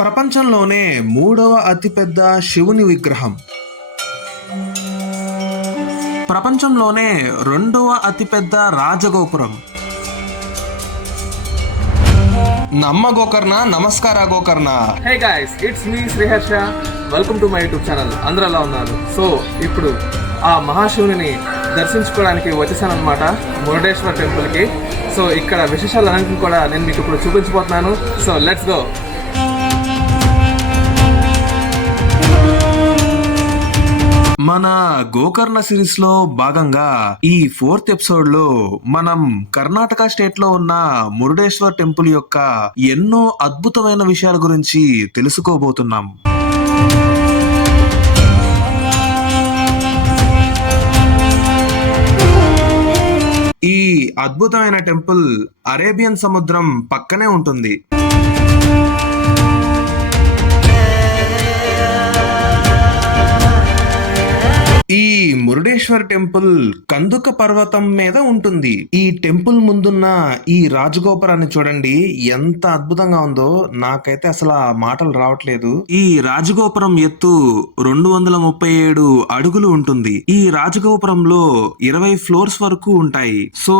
ప్రపంచంలోనే మూడవ అతిపెద్ద శివుని విగ్రహం. ప్రపంచంలోనే రెండవ అతిపెద్ద రాజగోపురం. నమ్మ గోకర్ణ, నమస్కార గోకర్ణ. హే గైస్, ఇట్స్ మీ Sriharsha. Welcome to my YouTube channel. అందరూ ఎలా ఉన్నారు? సో ఇప్పుడు ఆ మహాశివుని దర్శించుకోవడానికి వచ్చేసానమాట మురుడేశ్వర టెంపుల్కి. సో ఇక్కడ విశేషాలు అన్నింటిని కూడా నేను మీకు ఇప్పుడు చూపించబోతున్నాను. So let's go. మన గోకర్ణ సిరీస్ లో భాగంగా ఈ 4th ఎపిసోడ్ లో మనం కర్ణాటక స్టేట్ లో ఉన్న మురుడేశ్వర్ టెంపుల్ యొక్క ఎన్నో అద్భుతమైన విషయాల గురించి తెలుసుకోబోతున్నాం. ఈ అద్భుతమైన టెంపుల్ అరేబియన్ సముద్రం పక్కనే ఉంటుంది. ఈ మురుడేశ్వర్ టెంపుల్ కందుక పర్వతం మీద ఉంటుంది. ఈ టెంపుల్ ముందున్న ఈ రాజగోపురాన్ని చూడండి, ఎంత అద్భుతంగా ఉందో. నాకైతే అసలు ఆ మాటలు రావట్లేదు. ఈ రాజగోపురం ఎత్తు 237 అడుగులు ఉంటుంది. ఈ రాజగోపురంలో 20 ఫ్లోర్స్ వరకు ఉంటాయి. సో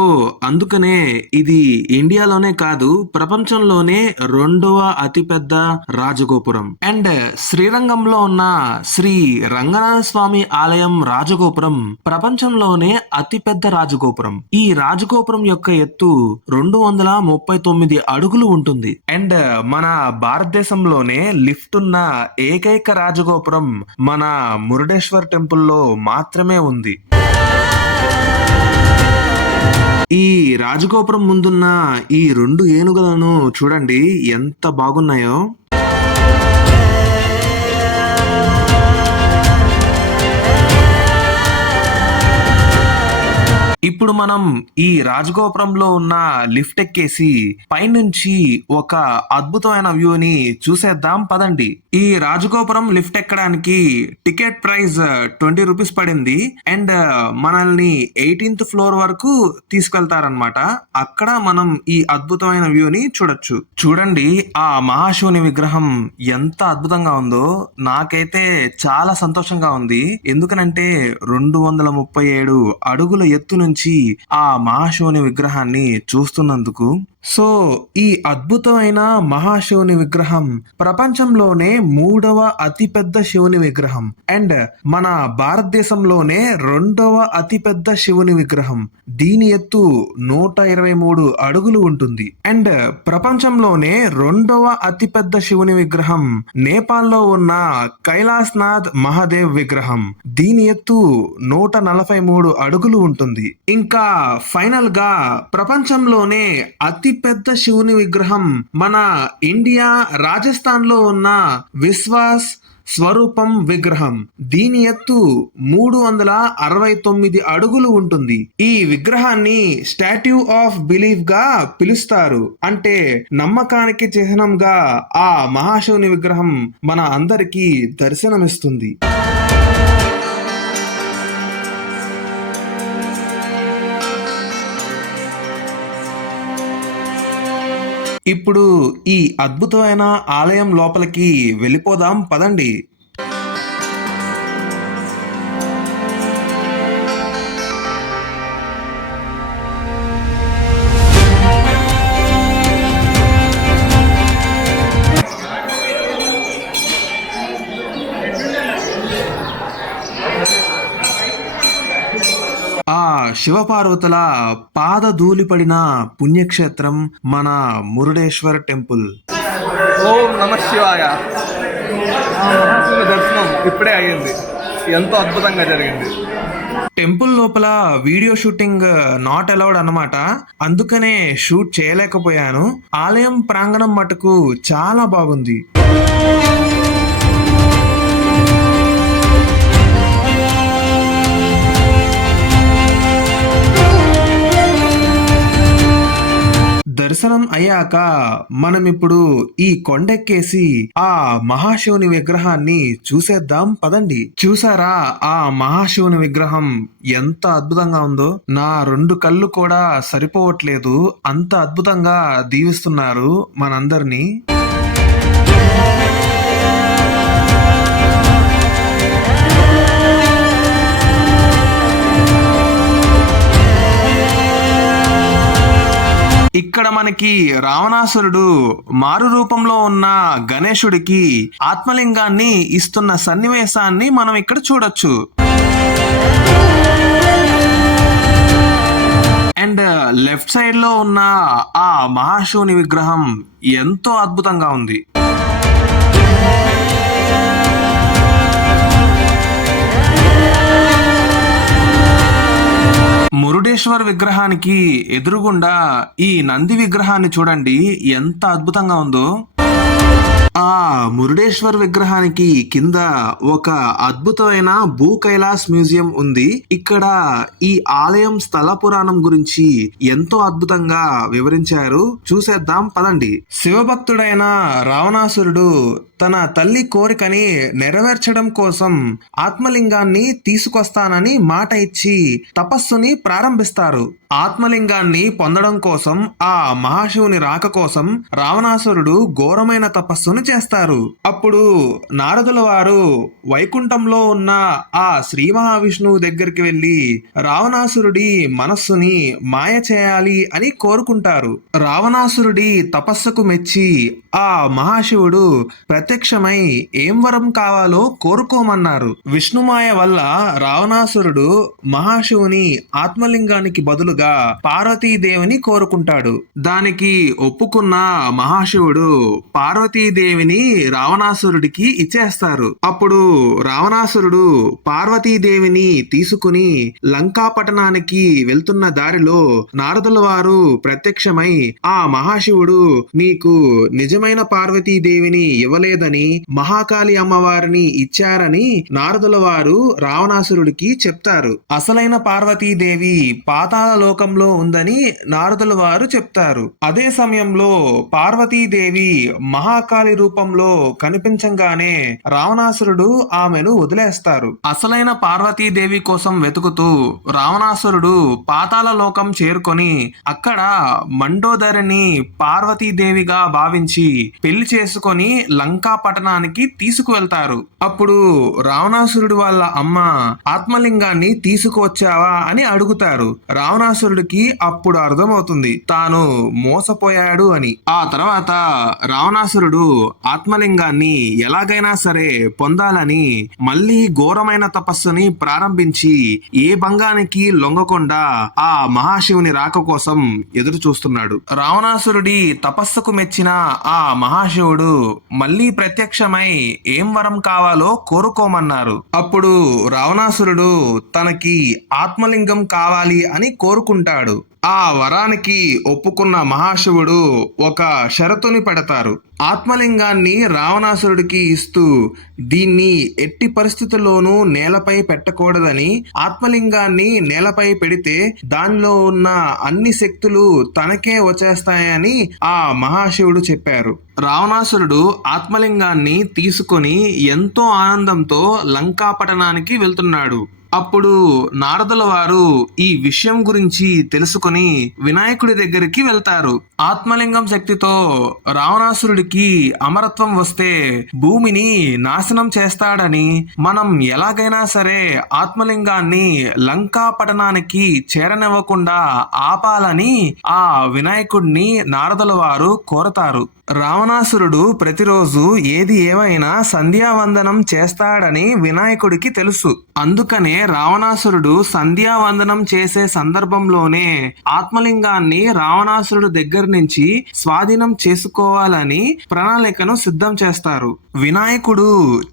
అందుకనే ఇది ఇండియాలోనే కాదు, ప్రపంచంలోనే రెండవ అతిపెద్ద రాజగోపురం. అండ్ శ్రీరంగంలో ఉన్న శ్రీ రంగనాథ స్వామి ఆలయం రాజగోపురం ప్రపంచంలోనే అతిపెద్ద రాజగోపురం. ఈ రాజగోపురం యొక్క ఎత్తు 239 అడుగులు ఉంటుంది. అండ్ మన భారతదేశంలోనే లిఫ్ట్ ఉన్న ఏకైక రాజగోపురం మన మురుడేశ్వర్ టెంపుల్లో మాత్రమే ఉంది. ఈ రాజగోపురం ముందున్న ఈ 2 ఏనుగులను చూడండి, ఎంత బాగున్నాయో. ఇప్పుడు మనం ఈ రాజగోపురంలో ఉన్న లిఫ్ట్ ఎక్కేసి పైనుంచి ఒక అద్భుతమైన వ్యూని చూసేద్దాం పదండి. ఈ రాజగోపురం లిఫ్ట్ ఎక్కడానికి టికెట్ ప్రైస్ 20 రూపీస్ పడింది. అండ్ మనల్ని 18th ఫ్లోర్ వరకు తీసుకెళ్తారనమాట. అక్కడ మనం ఈ అద్భుతమైన వ్యూని చూడొచ్చు. చూడండి, ఆ మహాశివుని విగ్రహం ఎంత అద్భుతంగా ఉందో. నాకైతే చాలా సంతోషంగా ఉంది. ఎందుకనంటే 237 అడుగుల ఎత్తు నుంచి ఆ మహాశివుని విగ్రహాన్ని చూస్తున్నందుకు. సో ఈ అద్భుతమైన మహాశివుని విగ్రహం ప్రపంచంలోనే 3వ అతిపెద్ద శివుని విగ్రహం. అండ్ మన భారతదేశంలోనే 2వ అతిపెద్ద శివుని విగ్రహం. దీని ఎత్తు 123 అడుగులు ఉంటుంది. అండ్ ప్రపంచంలోనే 2వ అతిపెద్ద శివుని విగ్రహం నేపాల్లో ఉన్న కైలాస్ నాథ్ మహాదేవ్ విగ్రహం. దీని ఎత్తు 143 అడుగులు ఉంటుంది. ఇంకా ఫైనల్ గా ప్రపంచంలోనే అతి పెద్ద శివుని విగ్రహం మన ఇండియా రాజస్థాన్ లో ఉన్న విశ్వాస్ స్వరూపం విగ్రహం. దీని ఎత్తు 369 అడుగులు ఉంటుంది. ఈ విగ్రహాన్ని స్టాట్యూ ఆఫ్ బిలీఫ్ గా పిలుస్తారు. అంటే నమ్మకానికి చిహ్నంగా ఆ మహాశివుని విగ్రహం మన అందరికీ దర్శనమిస్తుంది. ఇప్పుడు ఈ అద్భుతమైన ఆలయం లోపలికి వెళ్ళిపోదాం పదండి. ఆ శివపార్వతుల పాదధూళిపడిన పుణ్యక్షేత్రం మన మురుడేశ్వర టెంపుల్. ఓం నమః శివాయ. మహాశివుని దర్శనం ఇప్పుడే అయ్యింది. ఎంతో అద్భుతంగా జరిగింది. టెంపుల్ లోపల వీడియో షూటింగ్ నాట్ అలౌడ్ అన్నమాట. అందుకనే షూట్ చేయలేకపోయాను. ఆలయం ప్రాంగణం మటుకు చాలా బాగుంది. దర్శనం అయ్యాక మనం ఇప్పుడు ఈ కొండెక్కేసి ఆ మహాశివుని విగ్రహాన్ని చూసేద్దాం పదండి. చూసారా ఆ మహాశివుని విగ్రహం ఎంత అద్భుతంగా ఉందో? నా 2 కళ్ళు కూడా సరిపోవట్లేదు, అంత అద్భుతంగా దీవిస్తున్నారు మనందరినీ. ఇక్కడ మనకి రావణాసురుడు మారు రూపంలో ఉన్న గణేశుడికి ఆత్మలింగాన్ని ఇస్తున్న సన్నివేశాన్ని మనం ఇక్కడ చూడొచ్చు. అండ్ లెఫ్ట్ సైడ్ లో ఉన్న ఆ మహాశివుని విగ్రహం ఎంతో అద్భుతంగా ఉంది. మురుడేశ్వర్ విగ్రహానికి ఎదురుగుండా ఈ నంది విగ్రహాన్ని చూడండి ఎంత అద్భుతంగా ఉందో. ఆ మురుడేశ్వర్ విగ్రహానికి కింద ఒక అద్భుతమైన భూ కైలాస్ మ్యూజియం ఉంది. ఇక్కడ ఈ ఆలయం స్థల పురాణం గురించి ఎంతో అద్భుతంగా వివరించారు. చూసేద్దాం పదండి. శివభక్తుడైన రావణాసురుడు తన తల్లి కోరికని నెరవేర్చడం కోసం ఆత్మలింగాన్ని తీసుకొస్తానని మాట ఇచ్చి తపస్సుని ప్రారంభిస్తారు. ఆత్మలింగాన్ని పొందడం కోసం ఆ మహాశివుని రాక కోసం రావణాసురుడు ఘోరమైన తపస్సును చేస్తారు. అప్పుడు నారదుల వారు వైకుంఠంలో ఉన్న ఆ శ్రీ మహావిష్ణువు దగ్గరికి వెళ్లి రావణాసురుడి మనస్సుని మాయ చేయాలి అని కోరుకుంటారు. రావణాసురుడి తపస్సుకు మెచ్చి ఆ మహాశివుడు ప్రత్యక్షమై ఏం వరం కావాలో కోరుకోమన్నారు. విష్ణుమాయ వల్ల రావణాసురుడు మహాశివుని ఆత్మలింగానికి బదులుగా పార్వతీదేవిని కోరుకుంటాడు. దానికి ఒప్పుకున్న మహాశివుడు పార్వతీదేవిని రావణాసురుడికి ఇచ్చేస్తారు. అప్పుడు రావణాసురుడు పార్వతీదేవిని తీసుకుని లంకా పట్టణానికి వెళ్తున్న దారిలో నారదుల వారు ప్రత్యక్షమై ఆ మహాశివుడు నీకు నిజమైన పార్వతీదేవిని ఇవ్వలేదని మహాకాళి అమ్మవారిని ఇచ్చారని నారదుల వారు రావణాసురుడికి చెప్తారు. అసలైన పార్వతీదేవి పాతాళ లోకంలో ఉందని నారదుల వారు చెప్తారు. అదే సమయంలో పార్వతీదేవి మహాకాళి రూపంలో కనిపించగానే రావణాసురుడు ఆమెను వదిలేస్తారు. అసలైన పార్వతీదేవి కోసం వెతుకుతూ రావణాసురుడు పాతాళ లోకం చేరుకొని అక్కడ మండోదరిని పార్వతీదేవిగా భావించి పెళ్లి చేసుకొని లంకా పట్టణానికి తీసుకువెళ్తారు. అప్పుడు రావణాసురుడు వాళ్ళ అమ్మ ఆత్మలింగాన్ని తీసుకువచ్చావా అని అడుగుతారు. రావణాసురుడికి అప్పుడు అర్థమవుతుంది తాను మోసపోయాడు అని. ఆ తర్వాత రావణాసురుడు ఆత్మలింగాన్ని ఎలాగైనా సరే పొందాలని మళ్ళీ ఘోరమైన తపస్సుని ప్రారంభించి ఏ భంగానికి లొంగకుండా ఆ మహాశివుని రాక కోసం ఎదురు చూస్తున్నాడు. రావణాసురుడి తపస్సుకు మెచ్చిన ఆ మహాశివుడు మళ్ళీ ప్రత్యక్షమై ఏం వరం కావాలో కోరుకోమన్నారు. అప్పుడు రావణాసురుడు తనకి ఆత్మలింగం కావాలి అని కోరుకుంటాడు. ఆ వరానికి ఒప్పుకున్న మహాశివుడు ఒక షరతుని పెడతారు. ఆత్మలింగాన్ని రావణాసురుడికి ఇస్తూ దీన్ని ఎట్టి పరిస్థితుల్లోనూ నేలపై పెట్టకూడదని, ఆత్మలింగాన్ని నేలపై పెడితే దానిలో ఉన్న అన్ని శక్తులు తనకే వచ్చేస్తాయని ఆ మహాశివుడు చెప్పారు. రావణాసురుడు ఆత్మలింగాన్ని తీసుకొని ఎంతో ఆనందంతో లంకా పట్టణానికి వెళ్తున్నాడు. అప్పుడు నారదుల వారు ఈ విషయం గురించి తెలుసుకుని వినాయకుడి దగ్గరికి వెళ్తారు. ఆత్మలింగం శక్తితో రావణాసురుడికి అమరత్వం వస్తే భూమిని నాశనం చేస్తాడని, మనం ఎలాగైనా సరే ఆత్మలింగాన్ని లంకా పట్టణానికి చేరనివ్వకుండా ఆపాలని ఆ వినాయకుడిని నారదుల వారు కోరతారు. రావణాసురుడు ప్రతిరోజు ఏది ఏమైనా సంధ్యావందనం చేస్తాడని వినాయకుడికి తెలుసు. అందుకనే రావణాసురుడు సంధ్యావందనం చేసే సందర్భంలోనే ఆత్మలింగాన్ని రావణాసురుడు దగ్గర నుంచి స్వాధీనం చేసుకోవాలని ప్రణాళికను సిద్ధం చేస్తారు. వినాయకుడు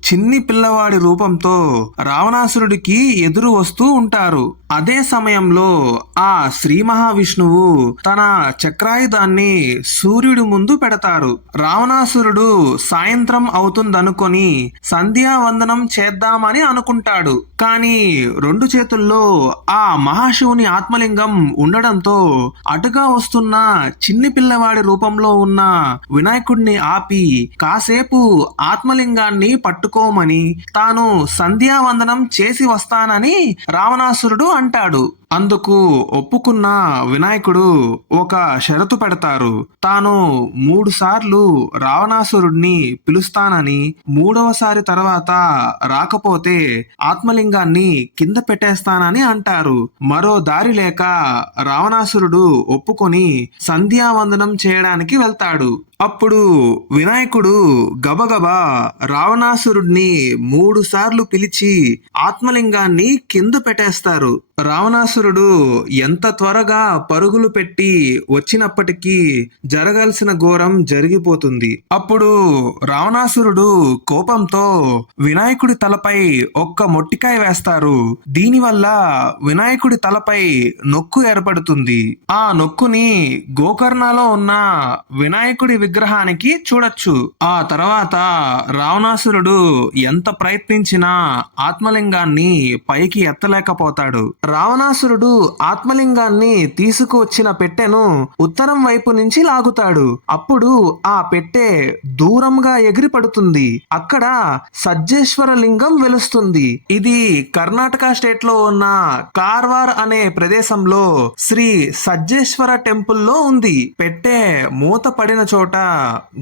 చిన్ని పిల్లవాడి రూపంతో రావణాసురుడికి ఎదురు వస్తూ ఉంటారు. అదే సమయంలో ఆ శ్రీ మహావిష్ణువు తన చక్రాయుధాన్ని సూర్యుడి ముందు పెడతారు. రావణాసురుడు సాయంత్రం అవుతుందనుకొని సంధ్యావందనం చేద్దామని అనుకుంటాడు. కానీ రెండు చేతుల్లో ఆ మహాశివుని ఆత్మలింగం ఉండడంతో అటుగా వస్తున్న చిన్ని పిల్లవాడి రూపంలో ఉన్న వినాయకుడిని ఆపి కాసేపు ఆత్మలింగాన్ని పట్టుకోమని తాను సంధ్యావందనం చేసి వస్తానని రావణాసురుడు అంటాడు. అందుకు ఒప్పుకున్న వినాయకుడు ఒక షరతు పెడతారు. తాను 3 సార్లు రావణాసురుడిని పిలుస్తానని, 3వసారి తర్వాత రాకపోతే ఆత్మలింగాన్ని కింద పెట్టేస్తానని అంటారు. మరో దారి లేక రావణాసురుడు ఒప్పుకొని సంధ్యావందనం చేయడానికి వెళ్తాడు. అప్పుడు వినాయకుడు గబగబా రావణాసురుడిని 3 సార్లు పిలిచి ఆత్మలింగాన్ని కింద పెట్టేస్తారు. రావణాసురుడు ఎంత త్వరగా పరుగులు పెట్టి వచ్చినప్పటికీ జరగాల్సిన ఘోరం జరిగిపోతుంది. అప్పుడు రావణాసురుడు కోపంతో వినాయకుడి తలపై ఒక్క మొట్టికాయ వేస్తారు. దీనివల్ల వినాయకుడి తలపై నొక్కు ఏర్పడుతుంది. ఆ నొక్కుని గోకర్ణలో ఉన్న వినాయకుడి విగ్రహానికి చూడొచ్చు. ఆ తర్వాత రావణాసురుడు ఎంత ప్రయత్నించినా ఆత్మలింగాన్ని పైకి ఎత్తలేకపోతాడు. రావణాసురుడు ఆత్మలింగాన్ని తీసుకువచ్చిన పెట్టెను ఉత్తరం వైపు నుంచి లాగుతాడు. అప్పుడు ఆ పెట్టె దూరంగా ఎగిరి పడుతుంది. అక్కడ సజ్జేశ్వర లింగం వెలుస్తుంది. ఇది కర్ణాటక స్టేట్ లో ఉన్న కార్వార్ అనే ప్రదేశంలో శ్రీ సజ్జేశ్వర టెంపుల్ లో ఉంది. పెట్టె మూత పడిన చోట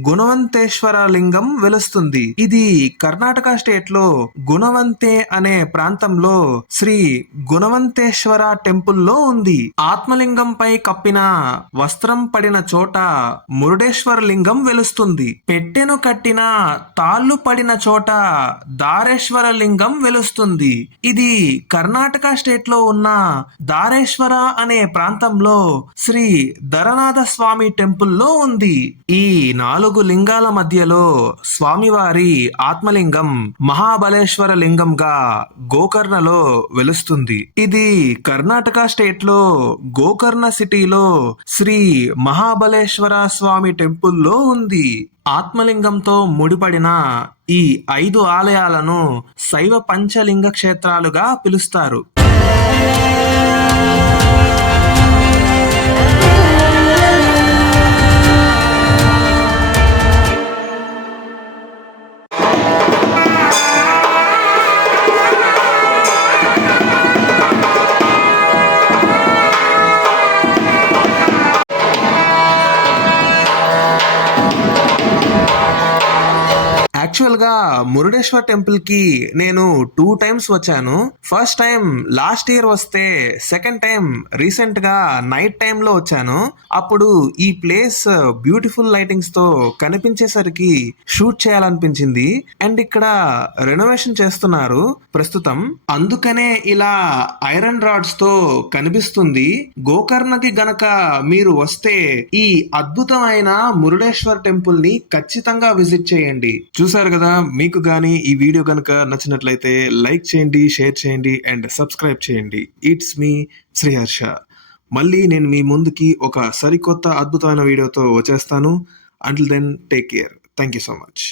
గుణవంతేశ్వర లింగం వెలుస్తుంది. ఇది కర్ణాటక స్టేట్ లో గుణవంతే అనే ప్రాంతంలో శ్రీ గుణవంతేశ్వర టెంపుల్ లో ఉంది. ఆత్మలింగంపై కప్పిన వస్త్రం పడిన చోట మురుడేశ్వర లింగం వెలుస్తుంది. పెట్టెను కట్టిన తాళ్ళు పడిన చోట దారేశ్వర లింగం వెలుస్తుంది. ఇది కర్ణాటక స్టేట్ లో ఉన్న దారేశ్వర అనే ప్రాంతంలో శ్రీ ధరనాథ స్వామి టెంపుల్ లో ఉంది. ఈ 4 లింగాల మధ్యలో స్వామివారి ఆత్మలింగం మహాబలేశ్వర లింగంగా గోకర్ణలో వెలుస్తుంది. ఇది కర్ణాటక స్టేట్ లో గోకర్ణ సిటీలో శ్రీ మహాబలేశ్వర స్వామి టెంపుల్ లో ఉంది. ఆత్మలింగంతో ముడిపడిన ఈ 5 ఆలయాలను శైవ పంచలింగ క్షేత్రాలుగా పిలుస్తారు. యాక్చువల్ గా మురుడేశ్వర్ టెంపుల్ కి నేను 2 టైమ్స్ వచ్చాను. ఫస్ట్ టైం లాస్ట్ ఇయర్ వస్తే, సెకండ్ టైం రీసెంట్ గా నైట్ టైం లో వచ్చాను. అప్పుడు ఈ ప్లేస్ బ్యూటిఫుల్ లైటింగ్స్ తో కనిపించేసరికి షూట్ చేయాలనిపించింది. అండ్ ఇక్కడ రెనోవేషన్ చేస్తున్నారు ప్రస్తుతం, అందుకనే ఇలా ఐరన్ రాడ్స్ తో కనిపిస్తుంది. గోకర్ణకి గనక మీరు వస్తే ఈ అద్భుతమైన మురుడేశ్వర్ టెంపుల్ ని ఖచ్చితంగా విజిట్ చేయండి. చూసారు కదా, మీకు గానీ ఈ వీడియో కనుక నచ్చినట్లయితే లైక్ చేయండి, షేర్ చేయండి అండ్ సబ్స్క్రైబ్ చేయండి. ఇట్స్ మీ శ్రీహర్ష. మళ్ళీ నేను మీ ముందుకి ఒక సరికొత్త అద్భుతమైన వీడియోతో వచ్చేస్తాను. Until then take care. Thank you so much.